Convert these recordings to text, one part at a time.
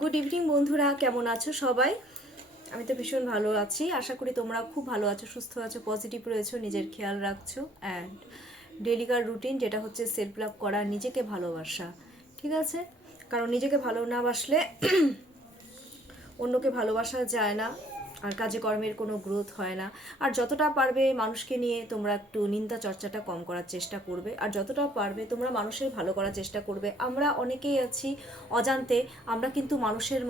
Good evening বন্ধুরা, কেমন আছো সবাই? আমি তো ভীষণ ভালো আছি। আশা করি তোমরা খুব ভালো আছো, সুস্থ আছো, পজিটিভ রয়েছো, নিজের খেয়াল রাখছো। অ্যান্ড ডেলিকার রুটিন যেটা হচ্ছে সেলফ লাভ করা, নিজেকে ভালোবাসা। ঠিক আছে? কারণ নিজেকে ভালো না বাসলে অন্যকে ভালোবাসা যায় না, আর কাজে কর্মের কোনো গ্রোথ হয় না। আর যতটা পারবে মানুষকে নিয়ে তোমরা একটু নিন্দা চর্চাটা কম করার চেষ্টা করবে, আর যতটা পারবে তোমরা মানুষের ভালো করার চেষ্টা করবে। আমরা অনেকেই আছি অজান্তে আমরা কিন্তু মানুষের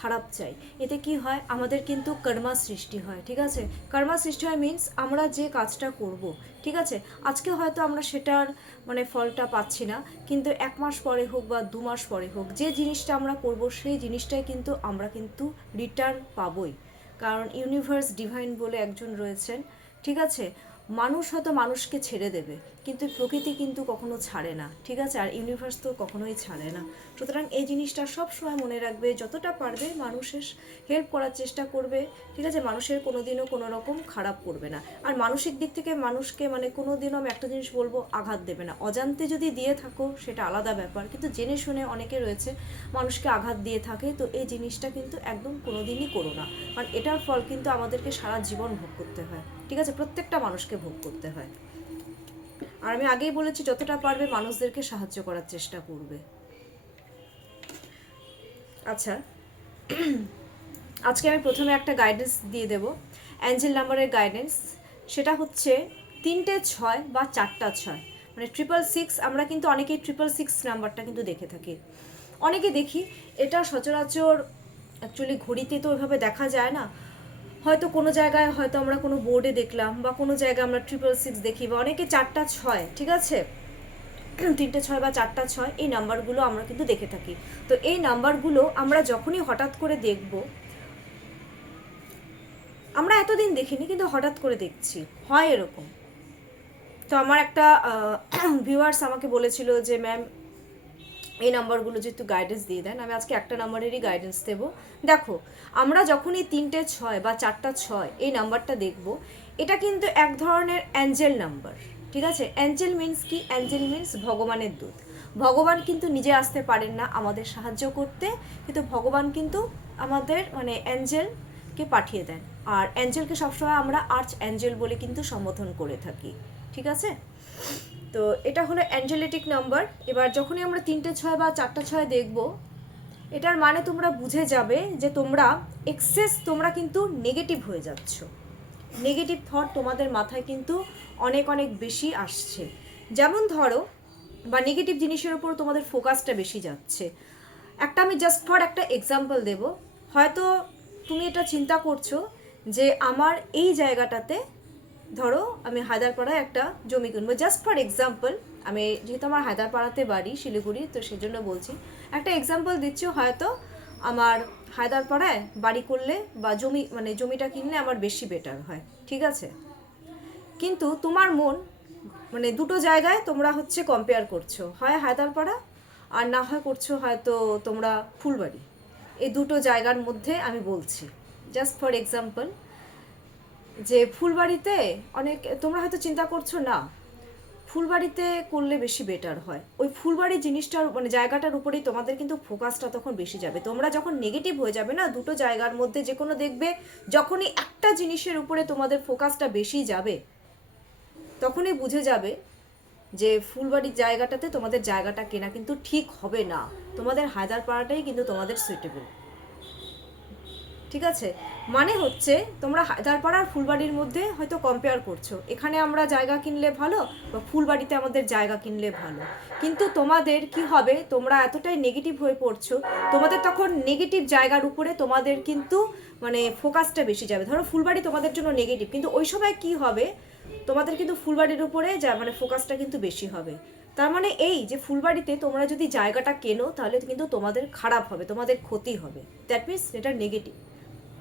খারাপ চাই। এতে কি হয়, আমাদের কিন্তু কর্মা সৃষ্টি হয়। ঠিক আছে? কর্মা সৃষ্টি হয় মিন্স আমরা যে কাজটা করব, ঠিক আছে, আজকে হয়তো আমরা সেটার ফলটা পাচ্ছি না, কিন্তু 1 মাস পরে হোক বা 2 মাস পরে হোক, যে জিনিসটা আমরা করব সেই জিনিসটাই কিন্তু আমরা কিন্তু রিটার্ন পাবই। কারণ ইউনিভার্স ডিভাইন বলে একজন রয়েছেন। ঠিক আছে? মানুষ হয়তো মানুষকে ছেড়ে দেবে, কিন্তু প্রকৃতি কিন্তু কখনো ছাড়ে না। ঠিক আছে? আর ইউনিভার্স তো কখনোই ছাড়ে না। সুতরাং এই জিনিসটা সব সময় মনে রাখবে, যতটা পারবে মানুষের হেল্প করার চেষ্টা করবে। ঠিক আছে? মানুষের কোনোদিনও কোনো রকম খারাপ করবে না। আর মানসিক দিক থেকে মানুষকে কোনোদিনও আমি একটা জিনিস বলবো, আঘাত দেবে না। অজান্তে যদি দিয়ে থাকো সেটা আলাদা ব্যাপার, কিন্তু জেনে শুনে অনেকে রয়েছে মানুষকে আঘাত দিয়ে থাকে। তো এই জিনিসটা কিন্তু একদম কোনোদিনই করো না, কারণ এটার ফল কিন্তু আমাদেরকে সারা জীবন ভোগ করতে হয়। ঠিক আছে? প্রত্যেকটা মানুষকে ভোগ করতে হয়। আর আমি আগেই বলেছি, যতটা পারবে মানুষদেরকে সাহায্য করার চেষ্টা করবে। আচ্ছা, আজকে আমি প্রথমে একটা গাইডেন্স দিয়ে দেব, অ্যাঞ্জেল নাম্বারের গাইডেন্স। সেটা হচ্ছে 3টে 6 বা 4টা 6, 666। আমরা কিন্তু অনেকেই 666 নাম্বারটা কিন্তু দেখে থাকি, অনেকে দেখি। এটা সচরাচর অ্যাকচুয়ালি ঘড়িতে তো ওইভাবে দেখা যায় না। হয়তো কোনো জায়গায় হয়তো আমরা কোনো বোর্ডে দেখলাম, বা কোনো জায়গায় আমরা 666 দেখি, বা অনেকে 4টা 6। ঠিক আছে? 3টে 6 বা 4টা 6 এই নাম্বারগুলো আমরা কিন্তু দেখে থাকি। তো এই নাম্বারগুলো আমরা যখনই হঠাৎ করে দেখব, আমরা এতদিন দেখিনি কিন্তু হঠাৎ করে দেখছি, হয় এরকম। তো আমার একটা ভিউয়ার্স আমাকে বলেছিল যে ম্যাম, এই নাম্বারগুলো যেহেতু গাইডেন্স দিয়ে দেন, আমি আজকে একটা নাম্বারেরই গাইডেন্স দেবো। দেখো, আমরা যখন এই 3টে 6 বা 4টা 6 এই নাম্বারটা দেখব, এটা কিন্তু এক ধরনের অ্যাঞ্জেল নাম্বার। ঠিক আছে? অ্যাঞ্জেল মিন্স কি? অ্যাঞ্জেল মিন্স ভগবানের দূত। ভগবান কিন্তু নিজে আসতে পারেন না আমাদের সাহায্য করতে, কিন্তু ভগবান কিন্তু আমাদের অ্যাঞ্জেলকে পাঠিয়ে দেন। আর অ্যাঞ্জেলকে সবসময় আমরা আর্চ অ্যাঞ্জেল বলে কিন্তু সম্বোধন করে থাকি। ঠিক আছে? তো এটা হলো অ্যাঞ্জেলেটিক নাম্বার। এবার যখনই আমরা 3টে 6 বা 4টা 6 দেখব, এটার মানে তোমরা বুঝে যাবে যে তোমরা এক্সেস, তোমরা কিন্তু নেগেটিভ হয়ে যাচ্ছ। নেগেটিভ থট তোমাদের মাথায় কিন্তু অনেক অনেক বেশি আসছে। যেমন ধরো, বা নেগেটিভ জিনিসের উপর তোমাদের ফোকাসটা বেশি যাচ্ছে। আমি জাস্ট ফর একটা এক্সাম্পল দেব। হয়তো তুমি এটা চিন্তা করছো যে আমার এই জায়গাটাতে, ধরো আমি হায়দারপাড়ায় একটা জমি কিনবো, জাস্ট ফর এক্সাম্পল। আমি যেহেতু আমার হায়দারপাড়াতে বাড়ি, শিলিগুড়ি, তো সেই জন্য বলছি, একটা এক্সাম্পল দিচ্ছি। হয়তো আমার হায়দারপাড়ায় বাড়ি করলে বা জমি জমিটা কিনলে আমার বেশি বেটার হয়। ঠিক আছে? কিন্তু তোমার মন দুটো জায়গায় তোমরা কম্পেয়ার করছো, হয় হায়দারপাড়া আর না হয় করছো হয়তো তোমরা ফুলবাড়ি। এই দুটো জায়গার মধ্যে আমি বলছি, জাস্ট ফর এক্সাম্পল, যে ফুলবাড়িতে অনেক, তোমরা হয়তো চিন্তা করছো না ফুলবাড়িতে করলে বেশি বেটার হয়। ওই ফুলবাড়ি জিনিসটার জায়গাটার উপরেই তোমাদের কিন্তু ফোকাসটা তখন বেশি যাবে। তোমরা যখন নেগেটিভ হয়ে যাবে না, দুটো জায়গার মধ্যে যে কোনো, দেখবে যখনই একটা জিনিসের উপরে তোমাদের ফোকাসটা বেশি যাবে, তখনই বুঝে যাবে যে ফুলবাড়ির জায়গাটাতে তোমাদের জায়গাটা কেনা কিন্তু ঠিক হবে না। তোমাদের হায়দারপাড়াটাই কিন্তু তোমাদের সুইটেবল। ঠিক আছে? মানে হচ্ছে তোমরা হায়দারপাড়া আর ফুলবাড়ির মধ্যে হয়তো কম্পেয়ার করছো, এখানে আমরা জায়গা কিনলে ভালো বা ফুলবাড়িতে আমাদের জায়গা কিনলে ভালো। কিন্তু তোমাদের কি হবে, তোমরা এতটাই নেগেটিভ হয়ে পড়ছো, তোমাদের তখন নেগেটিভ জায়গার উপরে তোমাদের কিন্তু ফোকাসটা বেশি যাবে। ধরো ফুলবাড়ি তোমাদের জন্য নেগেটিভ, কিন্তু ওই সময় কি হবে, তোমাদের কিন্তু ফুলবাড়ির উপরে ফোকাসটা কিন্তু বেশি হবে। তার মানে এই যে ফুলবাড়িতে তোমরা যদি জায়গাটা কেনো, তাহলে কিন্তু তোমাদের খারাপ হবে, তোমাদের ক্ষতি হবে। দ্যাট মিনস এটা নেগেটিভ।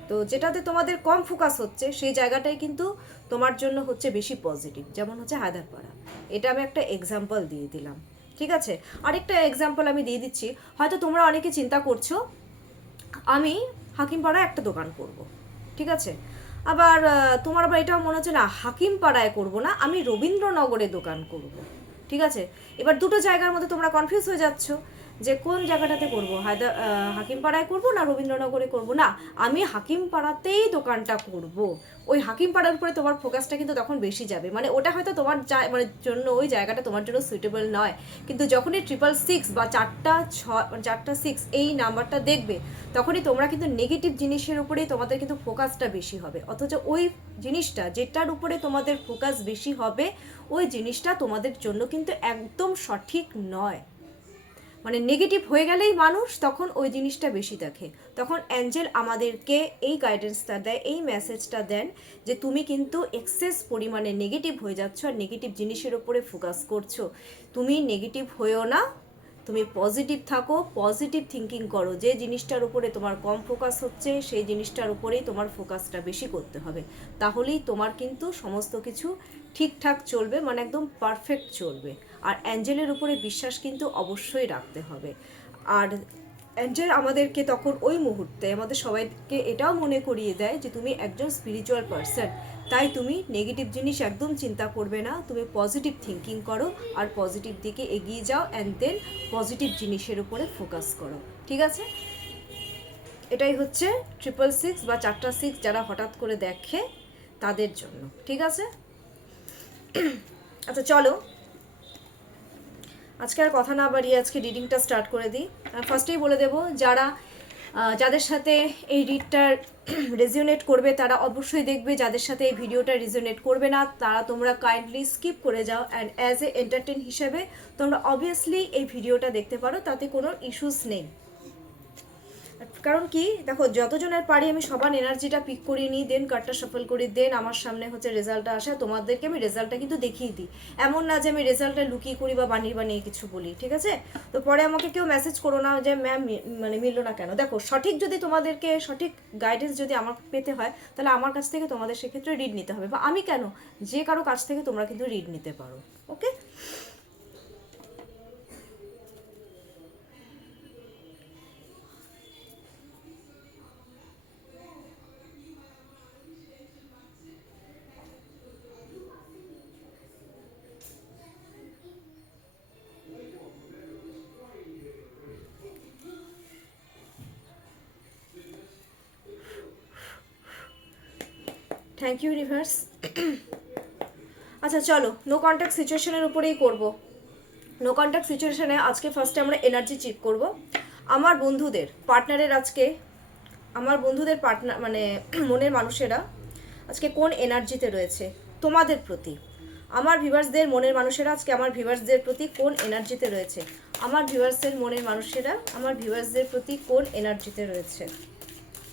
তো যেটাতে তোমাদের কম ফোকাস হচ্ছে, সেই জায়গাটাই কিন্তু তোমার জন্য বেশি পজিটিভ, যেমন হায়দারপাড়া। এটা আমি একটা এক্সাম্পল দিয়ে দিলাম। ঠিক আছে? আরেকটা এক্সাম্পল আমি দিয়ে দিচ্ছি। হয়তো তোমরা অনেকে চিন্তা করছো আমি হাকিমপাড়ায় একটা দোকান করব। ঠিক আছে? আবার তোমার আবার এটাও মনে হচ্ছে না হাকিমপাড়ায় করব না, আমি রবীন্দ্রনগরে দোকান করব। ঠিক আছে? এবার দুটো জায়গার মধ্যে তোমরা কনফিউজ হয়ে যাচ্ছ যে কোন জায়গাটাতে করবো, হাকিমপাড়ায় করবো না রবীন্দ্রনগরে করবো, না আমি হাকিমপাড়াতেই দোকানটা করব। ওই হাকিমপাড়ার উপরে তোমার ফোকাসটা কিন্তু তখন বেশি যাবে, মানে ওটা হয়তো তোমার মানে জন্য ওই জায়গাটা তোমার জন্য সুইটেবল নয়, কিন্তু যখনই 666 বা 4টা 6 এই নাম্বারটা দেখবে, তখনই তোমরা কিন্তু নেগেটিভ জিনিসের উপরেই তোমাদের কিন্তু ফোকাসটা বেশি হবে। অথচ ওই জিনিসটা যেটার উপরে তোমাদের ফোকাস বেশি হবে, ওই জিনিসটা তোমাদের জন্য কিন্তু একদম সঠিক নয়। মানে নেগেটিভ হয়ে গেলেই মানুষ তখন ওই জিনিসটা বেশি দেখে। তখন অ্যাঞ্জেল আমাদেরকে এই গাইডেন্সটা দেয়, এই মেসেজটা দেন যে তুমি কিন্তু এক্সেস পরিমাণে নেগেটিভ হয়ে যাচ্ছ আর নেগেটিভ জিনিসের ওপরে ফোকাস করছো। তুমি নেগেটিভ হয়েও না, তুমি পজিটিভ থাকো, পজিটিভ থিঙ্কিং করো। যে জিনিসটার উপরে তোমার কম ফোকাস হচ্ছে সেই জিনিসটার উপরেই তোমার ফোকাসটা বেশি করতে হবে, তাহলেই তোমার কিন্তু সমস্ত কিছু ঠিকঠাক চলবে, মানে একদম পারফেক্ট চলবে। আর অ্যাঞ্জেলের উপরে বিশ্বাস কিন্তু অবশ্যই রাখতে হবে। আর অ্যাঞ্জেল আমাদেরকে তখন ওই মুহূর্তে আমাদের সবাইকে এটাও মনে করিয়ে দেয় যে তুমি একজন স্পিরিচুয়াল পারসন, তাই তুমি নেগেটিভ জিনিস একদম চিন্তা করবে না, তুমি পজিটিভ থিঙ্কিং করো আর পজিটিভ দিকে এগিয়ে যাও, অ্যান্ড দেন পজিটিভ জিনিসের উপরে ফোকাস করো। ঠিক আছে, এটাই হচ্ছে 666 বা 4টা 6 যারা হঠাৎ করে দেখে তাদের জন্য। ঠিক আছে, আচ্ছা চলো আজকে আর কথা না বাড়িয়ে আজকে রিডিংটা স্টার্ট করে দিই। ফার্স্টেই বলে দেবো, যাদের সাথে এই রিডটা রেজিওনেট করবে তারা অবশ্যই দেখবে, যাদের সাথে এই ভিডিওটা রেজিওনেট করবে না তারা তোমরা কাইন্ডলি স্কিপ করে যাও, অ্যান্ড অ্যাজ এ এন্টারটেন হিসেবে তোমরা অবভিয়াসলি এই ভিডিওটা দেখতে পারো, তাতে কোনো ইস্যুস নেই। কারণ কি দেখো, যতজনের পারি আমি সবার এনার্জিটা পিক করিয়ে নিই, দেন কার্ডটা সফল করি, দেন আমার সামনে হচ্ছে রেজাল্টটা আসে। তোমাদেরকে আমি রেজাল্টটা কিন্তু দেখিয়ে দিই, এমন না যে আমি রেজাল্টটা লুকিয়ে করি বা বানিয়ে কিছু বলি। ঠিক আছে, তো পরে আমাকে কেউ মেসেজ করো না যে ম্যাম মানে মিললো না কেন। দেখো, সঠিক যদি তোমাদেরকে সঠিক গাইডেন্স যদি আমার পেতে হয়, তাহলে আমার কাছ থেকে তোমাদের সেক্ষেত্রে রিড নিতে হবে, বা আমি কেন, যে কারো কাছ থেকে তোমরা কিন্তু রিড নিতে পারো। ওকে, থ্যাংক ইউ রিভার্স। আচ্ছা চলো, নো কন্ট্যাক্ট সিচুয়েশনের উপরেই করব। নো কন্ট্যাক্ট সিচুয়েশনে আজকে ফার্স্টে আমরা এনার্জি চেক করব। আমার বন্ধুদের পার্টনারের আজকে, আমার বন্ধুদের পার্টনার মানে মনের মানুষেরা আজকে কোন এনার্জিতে রয়েছে তোমাদের প্রতি। আমার ভিউয়ার্সদের মনের মানুষেরা আজকে আমার ভিউয়ার্সদের প্রতি কোন এনার্জিতে রয়েছে, আমার ভিউয়ার্সের মনের মানুষেরা আমার ভিউয়ার্সদের প্রতি কোন এনার্জিতে রয়েছে।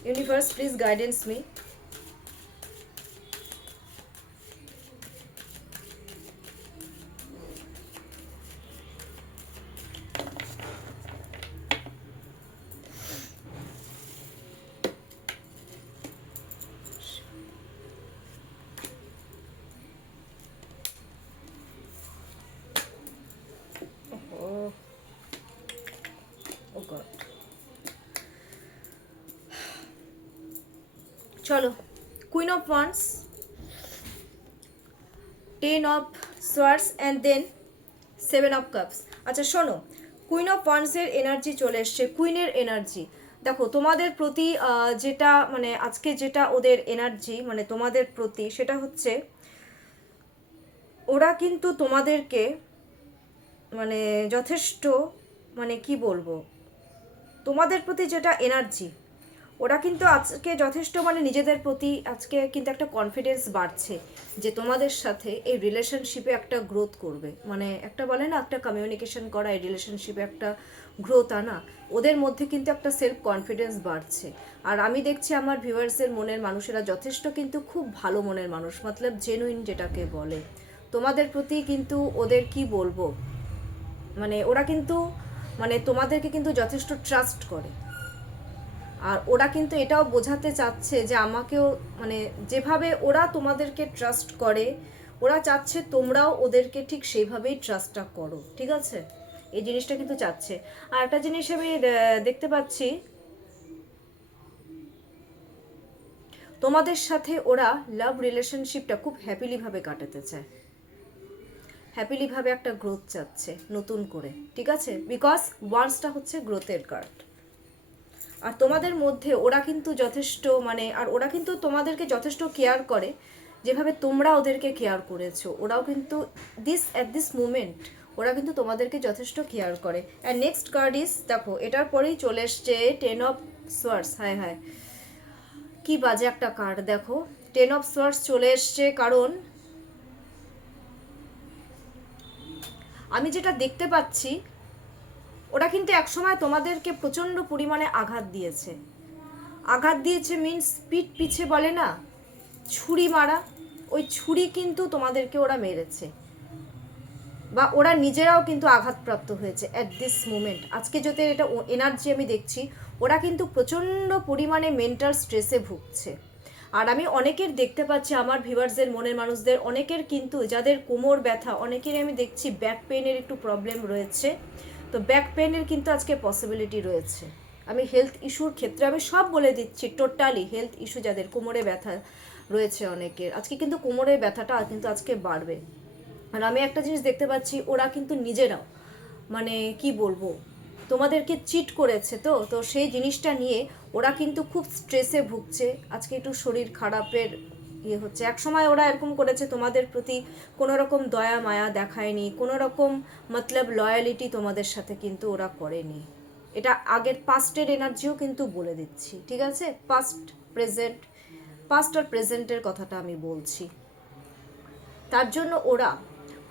Universe please guidance me. চলো, queen of wands, 10 of swords and then 7 of cups. আচ্ছা শোনো, কুইন অফ ওয়ান্সের এনার্জি চলে এসছে, কুইনের এনার্জি। দেখো তোমাদের প্রতি যেটা মানে আজকে যেটা ওদের এনার্জি মানে তোমাদের প্রতি, সেটা হচ্ছে ওরা কিন্তু তোমাদেরকে মানে যথেষ্ট মানে কি বলবো, তোমাদের প্রতি যেটা এনার্জি, ওরা কিন্তু আজকে যথেষ্ট মানে নিজেদের প্রতি আজকে কিন্তু একটা কনফিডেন্স বাড়ছে যে তোমাদের সাথে এই রিলেশনশিপে একটা গ্রোথ করবে। মানে একটা বলে না, একটা কমিউনিকেশন করা, এই রিলেশনশিপে একটা গ্রোথ আনা, ওদের মধ্যে কিন্তু একটা সেলফ কনফিডেন্স বাড়ছে। আর আমি দেখছি আমার ভিউয়ার্সের মনের মানুষেরা যথেষ্ট কিন্তু খুব ভালো মনের মানুষ, মতলব জেনুইন যেটাকে বলে। তোমাদের প্রতি কিন্তু ওদের কি বলবো, মানে ওরা কিন্তু মানে তোমাদেরকে কিন্তু যথেষ্ট ট্রাস্ট করে। আর ওরা কিন্তু এটাও বোঝাতে চাচ্ছে যে আমাকেও মানে যেভাবে ওরা তোমাদেরকে ট্রাস্ট করে, ওরা চাচ্ছে তোমরাও ওদেরকে ঠিক সেইভাবেই ট্রাস্টটা করো। ঠিক আছে, এই জিনিসটা কিন্তু চাচ্ছে। আর একটা জিনিস আমি দেখতে পাচ্ছি, তোমাদের সাথে ওরা লাভ রিলেশনশিপটা খুব হ্যাপিলিভাবে কাটাতে চায়। হ্যাপিলিভাবে একটা গ্রোথ চাচ্ছে নতুন করে, ঠিক আছে, বিকজ ওয়ান্সটা হচ্ছে গ্রোথের কার্ড। আর তোমাদের মধ্যে ওরা কিন্তু যথেষ্ট মানে, আর ওরা কিন্তু তোমাদেরকে যথেষ্ট কেয়ার করে, যেভাবে তোমরা ওদেরকে কেয়ার করেছো, ওরাও কিন্তু অ্যাট দিস মোমেন্ট ওরা কিন্তু তোমাদেরকে যথেষ্ট কেয়ার করে। অ্যান্ড নেক্সট কার্ড ইজ, দেখো এটার পরেই চলে এসছে 10 অফ সোয়ার্ডস। হায় হায়, কি বাজে একটা কার্ড। দেখো 10 অফ সোয়ার্ডস চলে এসছে, কারণ আমি যেটা দেখতে পাচ্ছি, ওরা কিন্তু একসময় তোমাদেরকে প্রচণ্ড পরিমাণে আঘাত দিয়েছে। আঘাত দিয়েছে মিন্স পিঠ পিছে বলে না, ছুরি মারা, ওই ছুরি কিন্তু তোমাদেরকে ওরা মেরেছে, বা ওরা নিজেরাও কিন্তু আঘাতপ্রাপ্ত হয়েছে অ্যাট দিস মোমেন্ট। আজকে যদি এটা এনার্জি আমি দেখছি, ওরা কিন্তু প্রচণ্ড পরিমাণে মেন্টাল স্ট্রেসে ভুগছে। আর আমি অনেকের দেখতে পাচ্ছি, আমার ভিউয়ার্সদের, মনের মানুষদের অনেকের কিন্তু, যাদের কোমর ব্যথা, অনেকের আমি দেখছি ব্যাক পেইনের একটু প্রবলেম রয়েছে। তো ব্যাক পেইনের কিন্তু আজকে পসিবিলিটি রয়েছে। আমি হেলথ ইস্যুর ক্ষেত্রে আমি সব বলে দিচ্ছি, টোটালি হেলথ ইস্যু যাদের কোমরে ব্যথা রয়েছে অনেকের, আজকে কিন্তু কোমরের ব্যথাটা কিন্তু আজকে বাড়বে। আর আমি একটা জিনিস দেখতে পাচ্ছি, ওরা কিন্তু নিজেরাও মানে কি বলবো, তোমাদেরকে চিট করেছে, তো তো সেই জিনিসটা নিয়ে ওরা কিন্তু খুব স্ট্রেসে ভুগছে। আজকে একটু শরীর খারাপের ইয়ে হচ্ছে। এক সময় ওরা এরকম করেছে, তোমাদের প্রতি কোনো রকম দয়া মায়া দেখায়নি, কোনো রকম মতলব লয়ালিটি তোমাদের সাথে কিন্তু ওরা করেনি। এটা আগের পাস্টের এনার্জিও কিন্তু বলে দিচ্ছি, ঠিক আছে, পাস্ট আর প্রেজেন্টের কথাটা আমি বলছি। তার জন্য ওরা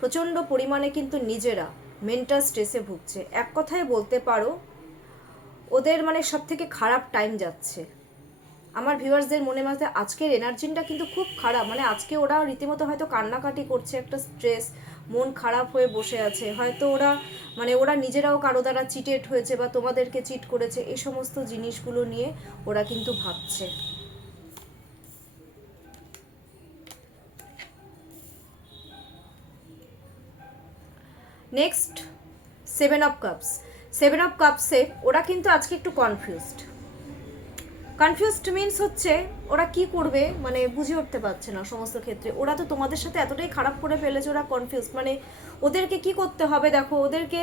প্রচণ্ড পরিমাণে কিন্তু নিজেরা মেন্টাল স্ট্রেসে ভুগছে। এক কথায় বলতে পারো, ওদের মানে সব থেকে খারাপ টাইম যাচ্ছে। আমার ভিউয়ার্সদের মনে মাঝে আজকের এনার্জিটা কিন্তু খুব খারাপ, মানে আজকে ওরা রীতিমতো হয়তো কান্নাকাটি করছে, একটা স্ট্রেস, মন খারাপ হয়ে বসে আছে। হয়তো ওরা মানে ওরা নিজেরাও কারো দ্বারা চিটেড হয়েছে বা তোমাদেরকে চিট করেছে, এই সমস্ত জিনিসগুলো নিয়ে ওরা কিন্তু ভাবছে। Next 7 of cups. 7 of Kapse ওরা কিন্তু আজকে একটু কনফিউজড মিনস হচ্ছে ওরা কি করবে মানে বুঝে উঠতে পারছে না সমস্ত ক্ষেত্রে। ওরা তো তোমাদের সাথে এতটাই খারাপ করে ফেলেছে, ওরা কনফিউজ, মানে ওদেরকে কি করতে হবে। দেখো ওদেরকে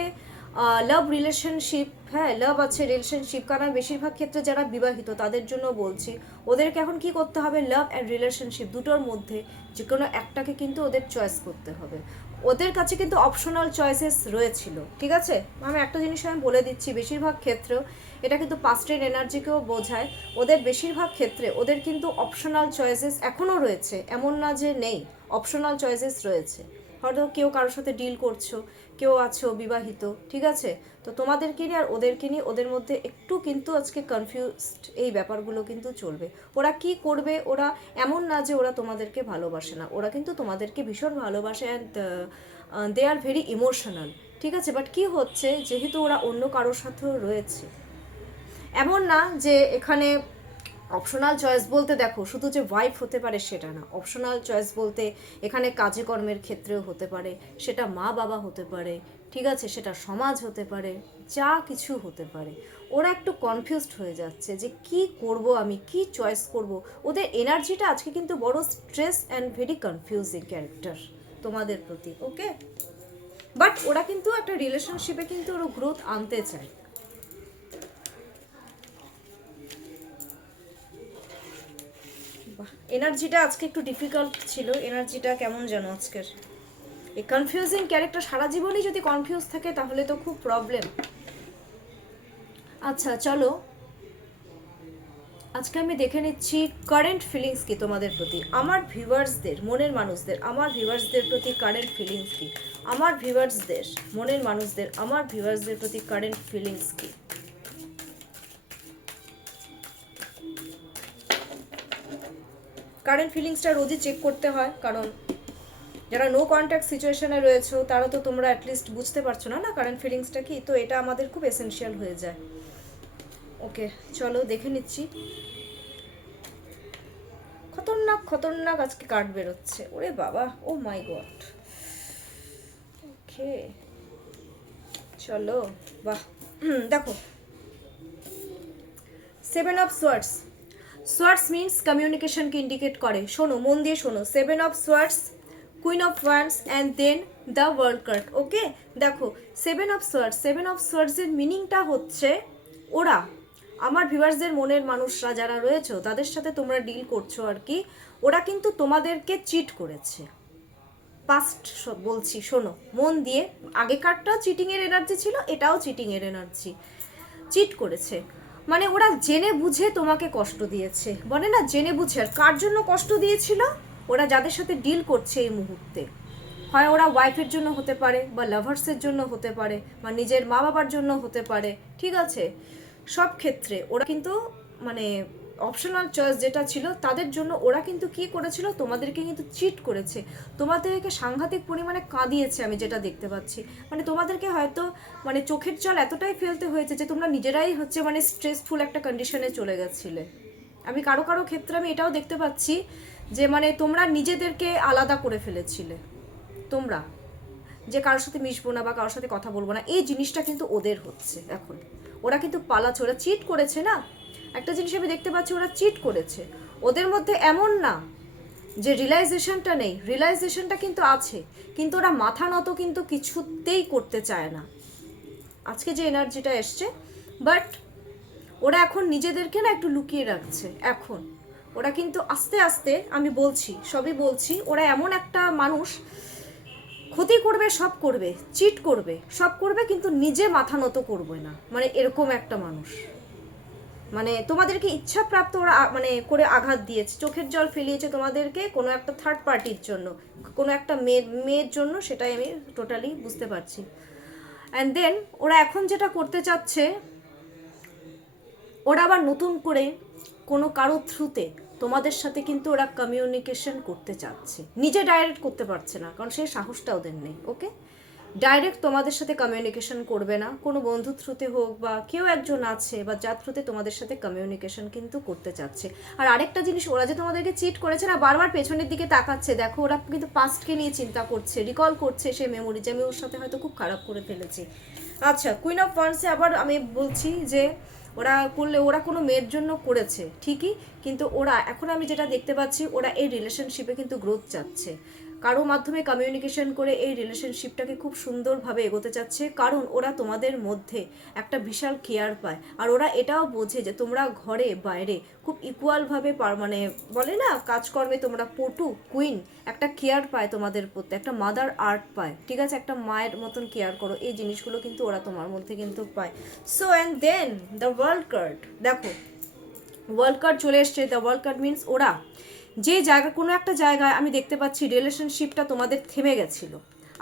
লাভ রিলেশনশিপ, হ্যাঁ লাভ আছে, রিলেশনশিপ, কারণ বেশিরভাগ ক্ষেত্রে যারা বিবাহিত তাদের জন্য বলছি, ওদেরকে এখন কি করতে হবে, লাভ অ্যান্ড রিলেশনশিপ দুটোর মধ্যে যে কোনো একটাকে কিন্তু ওদের চয়েস করতে হবে। ওদের কাছে কিন্তু অপশনাল চয়েসেস রয়েছিল, ঠিক আছে। আমি একটা জিনিস আমি বলে দিচ্ছি, বেশিরভাগ ক্ষেত্রেও এটা কিন্তু পাস্টের এনার্জিকেও বোঝায়। ওদের বেশিরভাগ ক্ষেত্রে ওদের কিন্তু অপশনাল চয়েসেস এখনও রয়েছে, এমন না যে নেই, অপশনাল চয়েসেস রয়েছে। হয়তো কেউ কারোর সাথে ডিল করছো, কেউ আছো বিবাহিত, ঠিক আছে। তো তোমাদেরকে নিয়ে আর ওদেরকে নিয়ে ওদের মধ্যে একটু কিন্তু আজকে কনফিউজড এই ব্যাপারগুলো কিন্তু চলবে। ওরা কি করবে, ওরা এমন না যে ওরা তোমাদেরকে ভালোবাসে না, ওরা কিন্তু তোমাদেরকে ভীষণ ভালোবাসে and they are very emotional, ঠিক আছে। বাট কি হচ্ছে, যেহেতু ওরা অন্য কারোর সাথেও রয়েছে, এমন না যে এখানে অপশনাল চয়েস বলতে দেখো শুধু যে ওয়াইফ হতে পারে সেটা না। অপশনাল চয়েস বলতে এখানে কাজে কর্মের ক্ষেত্রেও হতে পারে, সেটা মা বাবা হতে পারে, ঠিক আছে, সেটা সমাজ হতে পারে, যা কিছু হতে পারে। ওরা একটু কনফিউজড হয়ে যাচ্ছে যে কি করব আমি, কি চয়েস করব। ওদের এনার্জিটা আজকে কিন্তু বড় stress and very confusing character তোমাদের প্রতি, ওকে। বাট ওরা কিন্তু একটা রিলেশনশিপে কিন্তু ওরা গ্রোথ আনতে চায়। এনার্জিটা আজকে একটু ডিফিকাল্ট ছিল, এনার্জিটা কেমন যেন আজকের। এই কনফিউজিং ক্যারেক্টার সারা জীবনই যদি কনফিউজ থাকে তাহলে তো খুব প্রবলেম। আচ্ছা চলো আজকে আমি দেখে নিচ্ছি কারেন্ট ফিলিংস কি তোমাদের প্রতি, আমার ভিউয়ার্সদের, মনের মানুষদের, আমার ভিউয়ার্সদের প্রতি কারেন্ট ফিলিংস কি, আমার ভিউয়ার্সদের, মনের মানুষদের, আমার ভিউয়ার্সদের প্রতি কারেন্ট ফিলিংস কি। কারেন্ট ফিলিংসটা রোজই চেক করতে হয়, কারণ যারা নো কন্ট্যাক্ট সিচুয়েশনে রয়েছে তারা তো তোমরা অ্যাটলিস্ট বুঝতে পারছো না কারেন্ট ফিলিংসটা কি, তো এটা আমাদের খুব এসেনশিয়াল হয়ে যায়। ওকে চলো দেখে নিচ্ছি। খতরনাক খতরনাক আজকে কার্ড বেরোচ্ছে, ওরে বাবা, ও মাই গড। ওকে চলো, বাহ। দেখো 7 অফ সোয়ার্ডস। সোয়ার্ডস মিনস কমিউনিকেশনকে ইন্ডিকেট করে। শোনো, মন দিয়ে শোনো, 7 of swords, queen of wands and then the world card. Okay, দেখো 7 অফ সোয়ার্ডসের মিনিংটা হচ্ছে ওরা, আমার ভিউয়ার্সদের মনের মানুষরা যারা রয়েছে তাদের সাথে তোমরা ডিল করছো আর কি, ওরা কিন্তু তোমাদেরকে চিট করেছে। পাস্ট বলছি, শোনো মন দিয়ে, আগেকারটা চিটিংয়ের এনার্জি ছিল, এটাও চিটিংয়ের এনার্জি। চিট করেছে মানে ওরা জেনে বুঝে তোমাকে কষ্ট দিয়েছে, বলে না জেনে বুঝে। আর কার জন্য কষ্ট দিয়েছিল? ওরা যাদের সাথে ডিল করছে এই মুহূর্তে, হয় ওরা ওয়াইফের জন্য হতে পারে, বা লাভার্সের জন্য হতে পারে, বা নিজের মা বাবার জন্য হতে পারে, ঠিক আছে? সব ক্ষেত্রে ওরা কিন্তু মানে অপশনাল চয়েস যেটা ছিল তাদের জন্য ওরা কিন্তু কি করেছিল, তোমাদেরকে কিন্তু চিট করেছে, তোমাদেরকে সাংঘাতিক পরিমাণে কাঁদিয়েছে। আমি যেটা দেখতে পাচ্ছি মানে তোমাদেরকে হয়তো মানে চোখের জল এতটাই ফেলতে হয়েছে যে তোমরা নিজেরাই হচ্ছে মানে স্ট্রেসফুল একটা কন্ডিশনে চলে গেছিলে। আমি কারো কারো ক্ষেত্রে আমি এটাও দেখতে পাচ্ছি যে মানে তোমরা নিজেদেরকে আলাদা করে ফেলেছিলে, তোমরা যে কারোর সাথে মিশবো না বা কারোর সাথে কথা বলবো না, এই জিনিসটা কিন্তু ওদের হচ্ছে এখন। ওরা কিন্তু পালাচ্ছে, ওরা চিট করেছে না, একটা জিনিস আমি দেখতে পাচ্ছি, ওরা চিট করেছে। ওদের মধ্যে এমন না যে রিয়েলাইজেশনটা নেই, রিয়েলাইজেশনটা কিন্তু আছে, কিন্তু ওরা মাথা নত কিন্তু কিছুতেই করতে চায় না আজকে যে এনার্জিটা এসছে। বাট ওরা এখন নিজেদেরকে না একটু লুকিয়ে রাখছে এখন। ওরা কিন্তু আস্তে আস্তে, আমি বলছি সবই বলছি, ওরা এমন একটা মানুষ, ক্ষতি করবে সব করবে, চিট করবে সব করবে, কিন্তু নিজে মাথা নত করবে না, মানে এরকম একটা মানুষ। মানে তোমাদেরকে ইচ্ছাপ্রাপ্ত ওরা মানে করে আঘাত দিয়েছে, চোখের জল ফেলিয়েছে তোমাদেরকে কোনো একটা থার্ড পার্টির জন্য, কোনো একটা মেয়ের জন্য, সেটাই আমি টোটালি বুঝতে পারছি। অ্যান্ড দেন ওরা এখন যেটা করতে চাচ্ছে, ওরা আবার নতুন করে কোনো কারো থ্রুতে তোমাদের সাথে কিন্তু ওরা কমিউনিকেশন করতে চাচ্ছে, নিজে ডাইরেক্ট করতে পারছে না কারণ সেই সাহসটা ওদের নেই। ওকে, ডাইরেক্ট তোমাদের সাথে কমিউনিকেশন করবে না, কোনো বন্ধু থ্রুতে হোক বা কেউ একজন আছে বা যার থ্রুতে তোমাদের সাথে কমিউনিকেশন কিন্তু করতে চাচ্ছে। আর আরেকটা জিনিস, ওরা যে তোমাদেরকে চিট করেছে না, বারবার পেছনের দিকে তাকাচ্ছে, দেখো ওরা কিন্তু পাস্টকে নিয়ে চিন্তা করছে, রিকল করছে সেই মেমোরি যে আমি ওর সাথে হয়তো খুব খারাপ করে ফেলেছি। আচ্ছা, কুইন অফ ওয়ান্ডসে আবার আমি বলছি যে ওরা করলে, ওরা কোনো মেয়ের জন্য করেছে ঠিকই, কিন্তু ওরা এখন আমি যেটা দেখতে পাচ্ছি, ওরা এই রিলেশনশিপে কিন্তু গ্রোথ চাচ্ছে, কারো মাধ্যমে কমিউনিকেশন করে এই রিলেশনশিপটাকে খুব সুন্দরভাবে এগোতে চাচ্ছে, কারণ ওরা তোমাদের মধ্যে একটা বিশাল কেয়ার পায়। আর ওরা এটাও বোঝে যে তোমরা ঘরে বাইরে খুব ইকুয়ালভাবে মানে বলে না কাজকর্মে তোমরা পটু কুইন, একটা কেয়ার পায় তোমাদের প্রতি, একটা মাদার আর্ট পায়, ঠিক আছে, একটা মায়ের মতন কেয়ার করো, এই জিনিসগুলো কিন্তু ওরা তোমার মধ্যে কিন্তু পায়। So and then the world card, দেখো ওয়ার্ল্ড কার্ড চলে এসছে। দ্য ওয়ার্ল্ড কার্ড মিনস ওরা যে জায়গা, কোনো একটা জায়গায় আমি দেখতে পাচ্ছি রিলেশনশিপটা তোমাদের থেমে গেছিলো,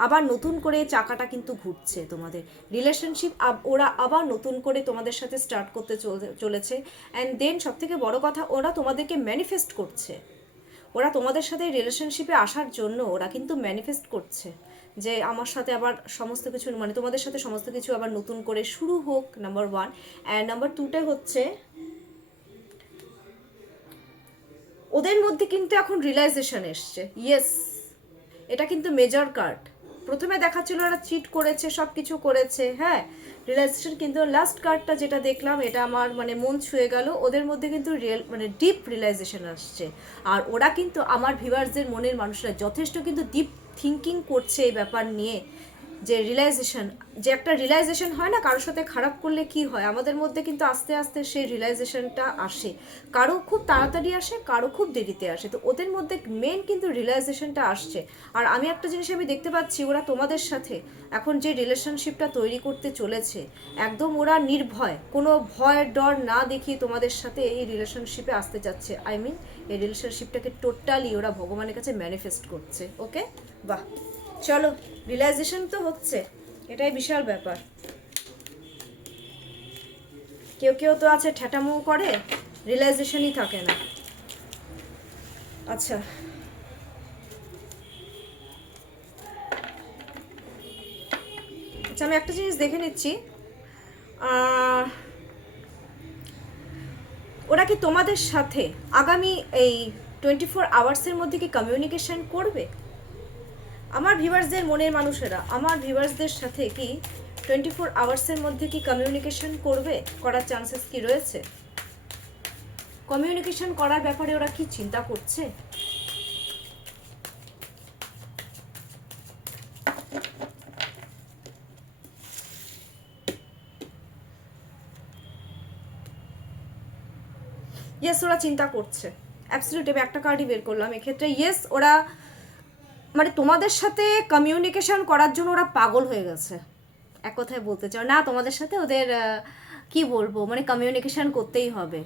আবার নতুন করে চাকাটা কিন্তু ঘুরছে তোমাদের রিলেশনশিপ, ওরা আবার নতুন করে তোমাদের সাথে স্টার্ট করতে চলেছে। অ্যান্ড দেন সবথেকে বড় কথা, ওরা তোমাদেরকে ম্যানিফেস্ট করছে, ওরা তোমাদের সাথে রিলেশনশিপে আসার জন্য ওরা কিন্তু ম্যানিফেস্ট করছে যে আমার সাথে আবার সমস্ত কিছু মানে তোমাদের সাথে সমস্ত কিছু আবার নতুন করে শুরু হোক, নাম্বার 1। অ্যান্ড নাম্বার 2টা হচ্ছে ওদের মধ্যে কিন্তু এখন রিয়েলাইজেশন এসছে। ইয়েস, এটা কিন্তু মেজর কার্ড। প্রথমে দেখাচ্ছিল ওরা চিট করেছে, সব কিছু করেছে, হ্যাঁ, রিয়েলাইজেশন, কিন্তু লাস্ট কার্ডটা যেটা দেখলাম এটা আমার মানে মন ছুঁয়ে গেল। ওদের মধ্যে কিন্তু মানে ডিপ রিয়েলাইজেশন আসছে। আর ওরা কিন্তু আমার ভিউয়ার্সদের মনের মানুষরা যথেষ্ট কিন্তু ডিপ থিঙ্কিং করছে এই ব্যাপার নিয়ে, যে রিয়েলাইজেশন, যে একটা রিয়েলাইজেশন হয় না কারোর সাথে খারাপ করলে কি হয়, আমাদের মধ্যে কিন্তু আস্তে আস্তে সেই রিয়েলাইজেশনটা আসে, কারো খুব তাড়াতাড়ি আসে, কারো খুব দেরিতে আসে, তো ওদের মধ্যে মেন কিন্তু রিয়েলাইজেশনটা আসছে। আর আমি একটা জিনিস আমি দেখতে পাচ্ছি, ওরা তোমাদের সাথে এখন যে রিলেশনশিপটা তৈরি করতে চলেছে, একদম ওরা নির্ভয়, কোনো ভয় ডর না দেখিয়ে তোমাদের সাথে এই রিলেশনশিপে আসতে চাচ্ছে। আই মিন এই রিলেশনশিপটাকে টোটালি ওরা ভগবানের কাছে ম্যানিফেস্ট করছে। ওকে, বাহ, চলো, রিয়েলাইজেশন তো হচ্ছে, এটাই বিশাল ব্যাপার। কেউ কেউ তো আছে ঠ্যাটামো করে, রিয়েলাইজেশনই থাকে না। আচ্ছা, আচ্ছা আমি একটা জিনিস দেখে নিচ্ছি, ওরা কি তোমাদের সাথে আগামী এই 24 আওয়ার্সের মধ্যে কি কমিউনিকেশন করবে? আমার ভিউয়ার্সদের মনের মানুষেরা আমার ভিউয়ার্সদের সাথে কি 24 আওয়ার্সের মধ্যে কি কমিউনিকেশন করবে, করার চান্সেস কি রয়েছে? কমিউনিকেশন করার ব্যাপারে ওরা কি চিন্তা করছে? ইয়েস, ওরা চিন্তা করছে, অ্যাবসলিউটলি। আমি একটা কার্ডই বের করলাম এক্ষেত্রে। ইয়েস, ওরা মানে তোমাদের সাথে কমিউনিকেশন করার জন্য ওরা পাগল হয়ে গেছে, এক কথায় বলতে চাও না। তোমাদের সাথে ওদের কি বলবো, মানে কমিউনিকেশন করতেই হবে,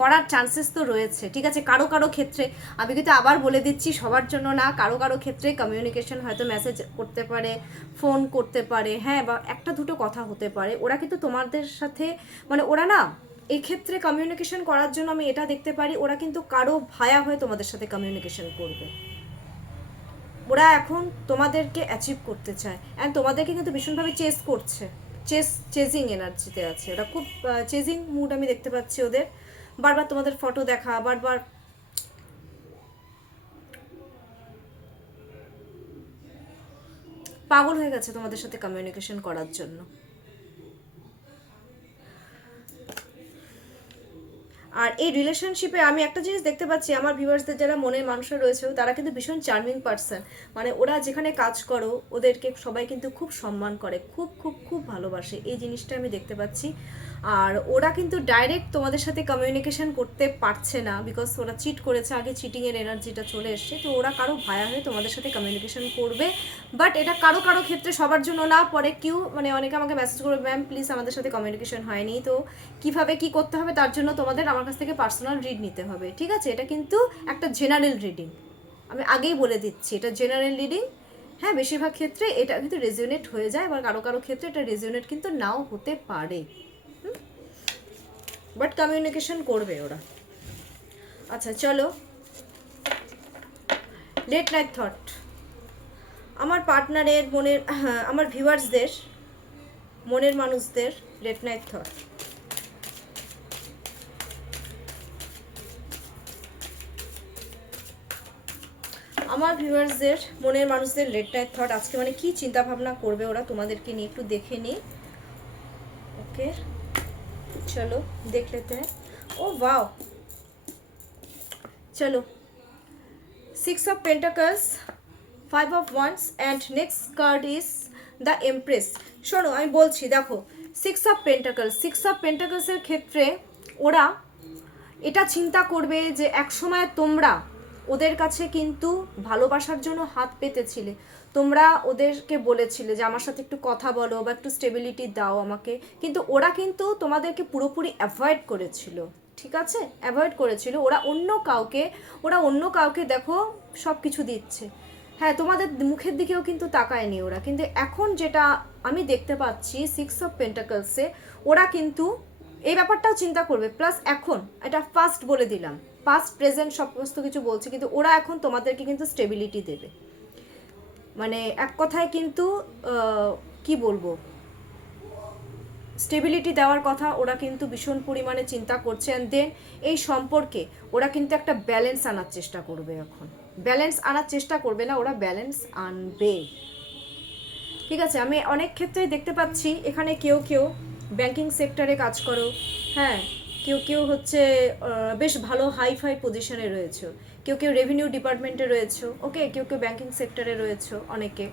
করার চান্সেস তো রয়েছে। ঠিক আছে, কারো কারো ক্ষেত্রে, আমি কিন্তু আবার বলে দিচ্ছি সবার জন্য না, কারো কারো ক্ষেত্রে কমিউনিকেশন হয়তো মেসেজ করতে পারে, ফোন করতে পারে, হ্যাঁ, বা একটা দুটো কথা হতে পারে। ওরা কিন্তু তোমাদের সাথে মানে ওরা না এই ক্ষেত্রে কমিউনিকেশন করার জন্য আমি এটা দেখতে পারি, ওরা কিন্তু কারো ভায়া হয়ে তোমাদের সাথে কমিউনিকেশন করবে। ওরা এখন তোমাদেরকে অ্যাচিভ করতে চায়, অ্যান্ড তোমাদেরকে কিন্তু ভীষণভাবে চেস করছে, চেজিং এনার্জিতে আছে ওরা, খুব চেজিং মুড আমি দেখতে পাচ্ছি ওদের। বারবার তোমাদের ফটো দেখা, বারবার পাগল হয়ে গেছে তোমাদের সাথে কমিউনিকেশন করার জন্য। আর এই রিলেশনশিপে আমি একটা জিনিস দেখতে পাচ্ছি, আমার ভিউয়ার্সদের যারা মনের মানুষরা রয়েছে তারা কিন্তু ভীষণ চার্মিং পার্সন। মানে ওরা যেখানে কাজ করো ওদেরকে সবাই কিন্তু খুব সম্মান করে, খুব খুব খুব ভালোবাসে, এই জিনিসটা আমি দেখতে পাচ্ছি। আর ওরা কিন্তু ডাইরেক্ট তোমাদের সাথে কমিউনিকেশন করতে পারছে না, বিকজ ওরা চিট করেছে আগে, চিটিংয়ের এনার্জিটা চলে এসছে। তো ওরা কারো ভায়া হয়ে তোমাদের সাথে কমিউনিকেশন করবে, বাট এটা কারো কারো ক্ষেত্রে, সবার জন্য না। পরে কেউ মানে অনেকে আমাকে মেসেজ করবে, ম্যাম প্লিজ আমাদের সাথে কমিউনিকেশন হয়নি, তো কিভাবে কি করতে হবে তার জন্য তোমাদের আমার কাছ থেকে পার্সোনাল রিড নিতে হবে। ঠিক আছে, এটা কিন্তু একটা জেনারেল রিডিং, আমি আগেই বলে দিচ্ছি এটা জেনারেল রিডিং। হ্যাঁ, বেশিরভাগ ক্ষেত্রে এটা কিন্তু রেজিওনেট হয়ে যায়, আবার কারো কারো ক্ষেত্রে এটা রেজিওনেট কিন্তু নাও হতে পারে, বাট কমিউনিকেশন করবে ওরা। আচ্ছা চলো, লেট নাইট থট আমার পার্টনারের মনের, হ্যাঁ আমার ভিউয়ার্সদের মনের মানুষদের লেট নাইট থট। আমার ভিউয়ার্সদের মনের মানুষদের লেট নাইট থট আজকে মানে কি চিন্তা ভাবনা করবে ওরা তোমাদেরকে নিয়ে, একটু দেখে নিই। ওকে চলো দেখ লেতে हैं। ও वाओ, চলো 6 of Pentacles, 5 of Wands and next card is the Empress। শোনো আমি বলছি, দেখো 6 of Pentacles, 6 of Pentacles এর ক্ষেত্রে ওরা এটা চিন্তা করবে যে একসময় তোমরা ওদের কাছে কিন্তু ভালোবাসার জন্য হাত পেতেছিলে, তোমরা ওদেরকে বলেছিলে যে আমার সাথে একটু কথা বলো বা একটু স্টেবিলিটি দাও আমাকে, কিন্তু ওরা কিন্তু তোমাদেরকে পুরোপুরি অ্যাভয়েড করেছিল। ঠিক আছে, অ্যাভয়েড করেছিল। ওরা অন্য কাউকে দেখো সব কিছু দিচ্ছে, হ্যাঁ তোমাদের মুখের দিকেও কিন্তু তাকায়নি ওরা। কিন্তু এখন যেটা আমি দেখতে পাচ্ছি 6 অফ পেন্টাকলসে, ওরা কিন্তু এই ব্যাপারটাও চিন্তা করবে। প্লাস এখন এটা ফার্স্ট বলে দিলাম, পাস্ট প্রেজেন্ট সমস্ত কিছু বলছি, কিন্তু ওরা এখন তোমাদেরকে কিন্তু স্টেবিলিটি দেবে। মানে এক কথায় কিন্তু কি বলবো, স্টেবিলিটি দেওয়ার কথা ওরা কিন্তু ভীষণ পরিমাণে চিন্তা করছে। অ্যান্ড দেন এই সম্পর্কে ওরা কিন্তু একটা ব্যালেন্স আনার চেষ্টা করবে। এখন ব্যালেন্স আনার চেষ্টা করবে না, ওরা ব্যালেন্স আনবে। ঠিক আছে, আমি অনেক ক্ষেত্রে দেখতে পাচ্ছি এখানে কেউ কেউ ব্যাংকিং সেক্টরে কাজ করো, হ্যাঁ কেউ কেউ হচ্ছে বেশ ভালো হাই ফাই পজিশনে রয়েছে, কেউ কেউ রেভিনিউ ডিপার্টমেন্টে রয়েছে, ওকে কেউ কেউ ব্যাংকিং সেক্টরে রয়েছে অনেকে।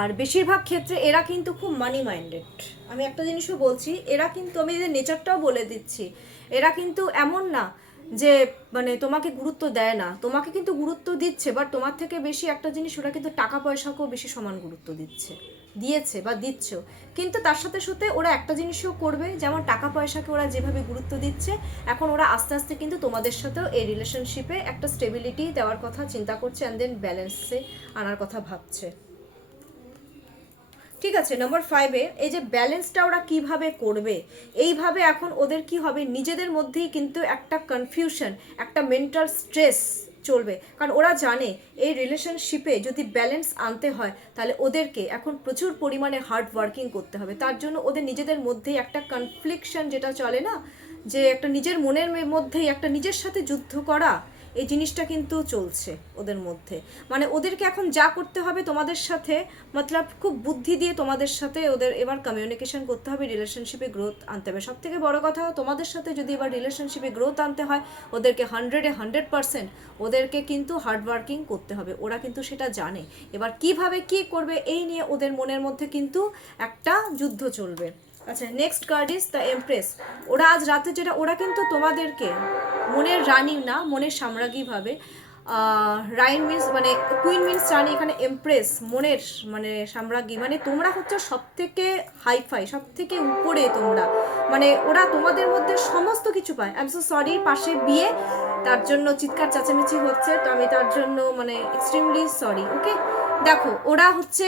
আর বেশিরভাগ ক্ষেত্রে এরা কিন্তু খুব মানি মাইন্ডেড। আমি একটা জিনিসও বলছি, এরা কিন্তু, আমি এদের নেচারটাও বলে দিচ্ছি, এরা কিন্তু এমন না যে মানে তোমাকে গুরুত্ব দেয় না, তোমাকে কিন্তু গুরুত্ব দিচ্ছে, বাট তোমার থেকে বেশি একটা জিনিস ওরা কিন্তু টাকা পয়সাকেও বেশি সমান গুরুত্ব দিয়েছে বা দিচ্ছ। কিন্তু তার সাথে সাথে ওরা একটা জিনিসও করবে, যেমন টাকা পয়সাকে ওরা যেভাবে গুরুত্ব দিচ্ছে, এখন ওরা আস্তে আস্তে কিন্তু তোমাদের সাথেও এই রিলেশনশিপে একটা স্টেবিলিটি দেওয়ার কথা চিন্তা করছে, অ্যান্ড দেন ব্যালেন্সে আনার কথা ভাবছে। ঠিক আছে, নাম্বার 5-এ এই যে ব্যালেন্সটা ওরা কিভাবে করবে, এইভাবে এখন ওদের কি হবে, নিজেদের মধ্যেই কিন্তু একটা কনফিউশন, একটা মেন্টাল স্ট্রেস চলবে। কারণ ওরা জানে এই রিলেশনশিপে যদি ব্যালেন্স আনতে হয় তাহলে ওদেরকে এখন প্রচুর পরিমাণে হার্ড ওয়ার্কিং করতে হবে। তার জন্য ওদের নিজেদের মধ্যেই একটা কনফ্লিকশন যেটা চলে না, যে একটা নিজের মনের মধ্যেই একটা নিজের সাথে যুদ্ধ করা, এই জিনিসটা কিন্তু চলছে ওদের মধ্যে। মানে ওদেরকে এখন যা করতে হবে তোমাদের সাথে, মতলব খুব বুদ্ধি দিয়ে তোমাদের সাথে ওদের এবার কমিউনিকেশন করতে হবে, রিলেশনশিপে গ্রোথ আনতে হবে। সব থেকে বড় কথা, তোমাদের সাথে যদি এবার রিলেশনশিপে গ্রোথ আনতে হয় ওদেরকে 100% ওদেরকে কিন্তু হার্ডওয়ার্কিং করতে হবে। ওরা কিন্তু সেটা জানে। এবার কিভাবে কি করবে এই নিয়ে ওদের মনের মধ্যে কিন্তু একটা যুদ্ধ চলবে। আচ্ছা, next card is the empress. ওরা আজ রাতে যেটা, ওরা কিন্তু তোমাদেরকে মনের রানী না, মনের সাম্রাজ্ঞী ভাবে। রাইন মিনস মানে কুইন মিনস রানী, এখানে এমপ্রেস মনের মানে সাম্রাজ্ঞী, মানে তোমরা হচ্ছে সব থেকে হাইফাই, সব থেকে উপরে তোমরা, মানে ওরা তোমাদের মধ্যে সমস্ত কিছু পায়। আই এম সো সরি, পাশে বিয়ে, তার জন্য চিৎকার চেঁচামেচি হচ্ছে, তো আমি তার জন্য মানে এক্সট্রিমলি সরি। ওকে, দেখো ওরা হচ্ছে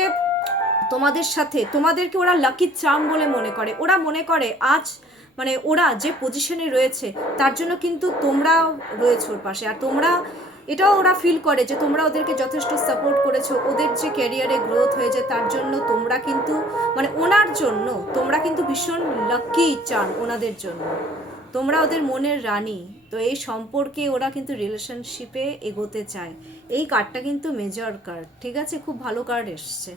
তোমাদের সাথে, তোমাদেরকে ওরা লাকি চার্ম বলে মনে করে। ওরা মনে করে আজ মানে ওরা যে পজিশনে রয়েছে তার জন্য কিন্তু তোমরাও রয়েছো ওর পাশে, আর তোমরা এটাও ওরা ফিল করে যে তোমরা ওদেরকে যথেষ্ট সাপোর্ট করেছো, ওদের যে ক্যারিয়ারে গ্রোথ হয়েছে তার জন্য তোমরা কিন্তু মানে ওনার জন্য তোমরা কিন্তু ভীষণ লাকি চান ওনাদের জন্য, তোমরা ওদের মনের রানী। তো এই সম্পর্কে ওরা কিন্তু রিলেশনশিপে এগোতে চায়। এই কার্ডটা কিন্তু মেজর কার্ড, ঠিক আছে, খুব ভালো কার্ড এসছে।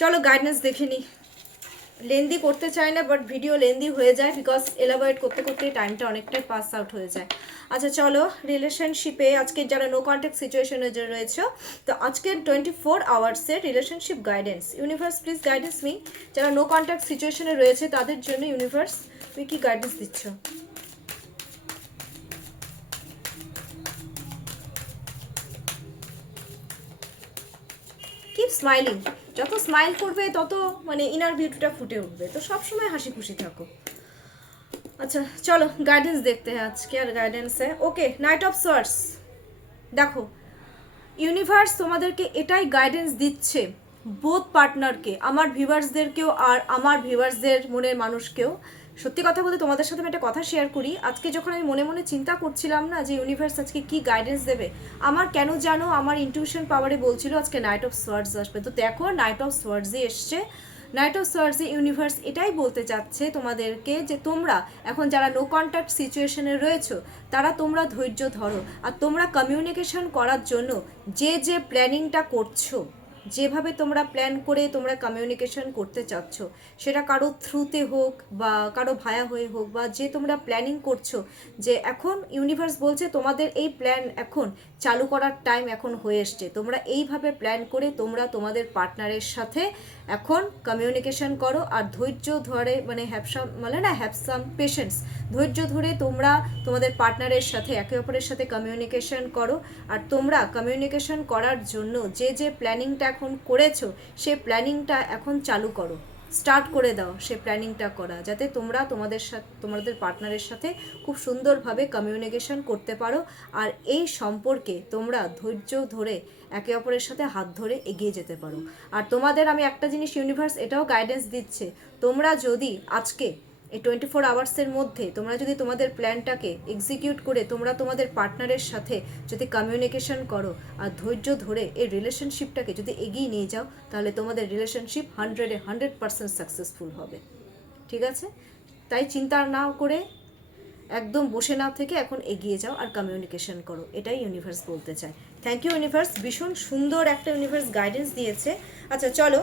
চলো গাইডেন্স দেখে নিই। লেন্দি করতে চাই না, বাট ভিডিও লেন্দি হয়ে যায় বিকজ এলাবোরেট করতে করতে টাইমটা অনেকটাই পাস আউট হয়ে যায়। আচ্ছা চলো, রিলেশনশিপে আজকে যারা নো কন্ট্যাক্ট সিচুয়েশনে রয়েছে, তো আজকের 24 আওয়ার্সের relationship guidance. Universe please guidance me, যারা নো কন্ট্যাক্ট সিচুয়েশনে রয়েছে তাদের জন্য ইউনিভার্স তুমি কি গাইডেন্স দিচ্ছ? কিপ স্মাইলিং, যত স্মাইল করবে তত মানে ইনার বিউটিটা ফুটে উঠবে, তো সবসময় হাসি খুশি থাকো। আচ্ছা চলো গাইডেন্স দেখতে হয় আজকে, আর গাইডেন্সে ওকে নাইট অফ সোয়ার্ডস। দেখো ইউনিভার্স তোমাদেরকে এটাই গাইডেন্স দিচ্ছে, বোথ পার্টনারকে, আমার ভিউয়ার্সদেরকেও আর আমার ভিউয়ার্সদের মনের মানুষকেও। সত্যি কথা বলতে তোমাদের সাথে আমি একটা কথা শেয়ার করি, আজকে যখন আমি মনে মনে চিন্তা করছিলাম না যে ইউনিভার্স আজকে কি গাইডেন্স দেবে, আমার কেন জানো আমার ইনটিউশন পাওয়ারে বলছিল আজকে নাইট অফ সোয়ার্ডস আসবে। তো দেখো নাইট অফ সোয়ার্ডসই এসছে। নাইট অফ সোয়ার্ডসে ইউনিভার্স এটাই বলতে চাচ্ছে তোমাদেরকে যে তোমরা এখন যারা নো কন্ট্যাক্ট সিচুয়েশনে রয়েছো তারা তোমরা ধৈর্য ধরো, আর তোমরা কমিউনিকেশন করার জন্য যে যে প্ল্যানিংটা করছো, যেভাবে তোমরা প্ল্যান করে তোমরা কমিউনিকেশন করতে চাচ্ছ, সেটা কারো থ্রুতে হোক বা কারো ভায়া হয়ে হোক, বা যে তোমরা প্ল্যানিং করছো, যে এখন ইউনিভার্স বলছে তোমাদের এই প্ল্যান এখন চালু করার টাইম এখন হয়ে এসছে। তোমরা এইভাবে প্ল্যান করে তোমরা তোমাদের পার্টনারের সাথে এখন কমিউনিকেশন করো, আর ধৈর্য ধরে মানে হ্যাভসাম মানে না হ্যাভসাম পেশেন্স, ধৈর্য ধরে তোমরা তোমাদের পার্টনারের সাথে একে অপরের সাথে কমিউনিকেশন করো। আর তোমরা কমিউনিকেশন করার জন্য যে যে প্ল্যানিংটা এখন করেছো সেই প্ল্যানিংটা এখন চালু করো, স্টার্ট করে দাও সে প্ল্যানিংটা করা, যাতে তোমরা তোমাদের সাথে তোমাদের পার্টনারের সাথে খুব সুন্দরভাবে কমিউনিকেশন করতে পারো, আর এই সম্পর্কে তোমরা ধৈর্য ধরে একে অপরের সাথে হাত ধরে এগিয়ে যেতে পারো। আর তোমাদের আমি একটা জিনিস ইউনিভার্স এটাও গাইডেন্স দিচ্ছে, তোমরা যদি আজকে এই 24 আওয়ার্সের মধ্যে তোমরা যদি তোমাদের প্ল্যানটাকে এক্সিকিউট করে তোমরা তোমাদের পার্টনারের সাথে যদি কমিউনিকেশন করো আর ধৈর্য ধরে এই রিলেশনশিপটাকে যদি এগিয়ে নিয়ে যাও, তাহলে তোমাদের রিলেশনশিপ 100% সাকসেসফুল হবে। ঠিক আছে, তাই চিন্তা না করে একদম বসে না থেকে এখন এগিয়ে যাও আর কমিউনিকেশন করো, এটাই ইউনিভার্স বলতে চায়। থ্যাংক ইউ ইউনিভার্স, ভীষণ সুন্দর একটা ইউনিভার্স গাইডেন্স দিয়েছে। আচ্ছা চলো,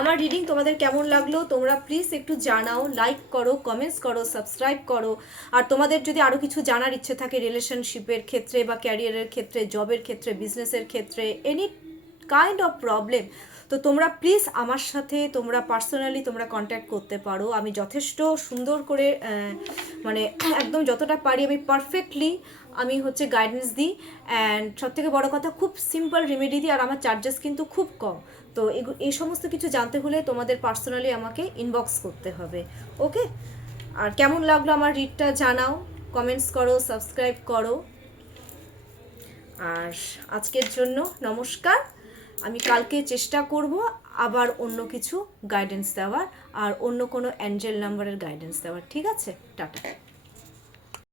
আমার রিডিং তোমাদের কেমন লাগলো তোমরা প্লিজ একটু জানাও, লাইক করো, কমেন্টস করো, সাবস্ক্রাইব করো। আর তোমাদের যদি আরও কিছু জানার ইচ্ছে থাকে রিলেশনশিপের ক্ষেত্রে বা ক্যারিয়ারের ক্ষেত্রে, জবের ক্ষেত্রে, বিজনেসের ক্ষেত্রে, এনি কাইন্ড অফ প্রবলেম, তো তোমরা প্লিজ আমার সাথে তোমরা পার্সোনালি তোমরা কন্ট্যাক্ট করতে পারো। আমি যথেষ্ট সুন্দর করে মানে একদম যতটা পারি আমি পারফেক্টলি আমি হচ্ছে গাইডেন্স দিই, অ্যান্ড সবথেকে বড় কথা খুব সিম্পল রেমেডি দিই, আর আমার চার্জেস কিন্তু খুব কম। তো এই সমস্ত কিছু জানতে হলে তোমাদের পার্সোনালি আমাকে ইনবক্স করতে হবে। ওকে, আর কেমন লাগলো আমার রিডটা জানাও, কমেন্টস করো, সাবস্ক্রাইব করো। আর আজকের জন্য নমস্কার, আমি কালকে চেষ্টা করব আবার অন্য কিছু গাইডেন্স দেওয়ার, আর অন্য কোনো অ্যাঞ্জেল নাম্বারের গাইডেন্স দেওয়ার। ঠিক আছে, টাটা।